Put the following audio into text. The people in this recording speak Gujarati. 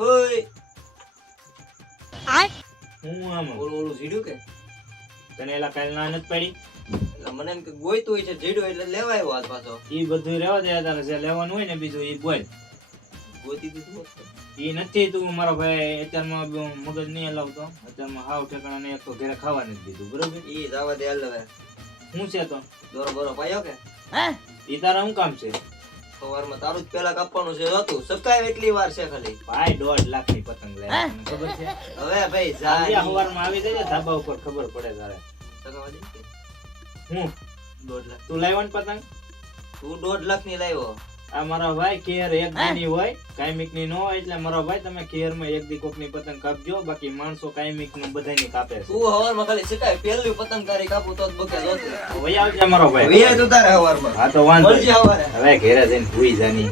ઓય હું આમ ઓલું જીડ્યું કે તને એલા કાલ ના નથી પડી એટલે મને એમ કે ગોઈતું હોય છે જીડ્યું એટલે લેવા આવ્યો હાથ પાછો ઈ બધું રહેવા દે તારે જે લેવાનું હોય ને બીજું ઈ બોલ ગોતી દીધું હોત તો. ઈ નથી તું મારો ભાઈ અત્યારમાં મગજ નહીં હલાવતો અત્યારમાં હાવ ઠેકાણા ને એક તો ઘરે ખાવા નથી દીધું બરોબર ઈ જવા દે હાલ હવે શું છે તો દોરો બોરો પાયો કે ઈ તારા શું કામ છે સવારમાં તારું જ પેલા કાપવાનું છે હતું સકાય એટલી વાર છે ખાલી ભાઈ 1.5 લાખ ની પતંગ લે ખબર છે હવે ભાઈ આજે જા સવારમાં આવી જજે ધાબા ઉપર ખબર પડે તારે સકાવા દે કે હું 1.5 લાખ તું લાવ્યો ને પતંગ તું 1.5 લાખ ની લાવ્યો આ મારા ભાઈ કેર એક દીની હોય કાયમિક ની ન હોય એટલે મારા ભાઈ તમે કેર માં એક દી કોક ની પતંગ કાપજો બાકી માણસો કાયમિક નું બધાની કાપે છે તું હવારમાં ખાલી સકાય પેલી પતંગ તારી કાપું તો જ બકે જોત વહી આવજે મારો ભાઈ વીએ તું તારે હવારમાં હા તો વાંધો મળજે નહીં. હવારે હવે ઘેરે જઈને ભૂઈ જાની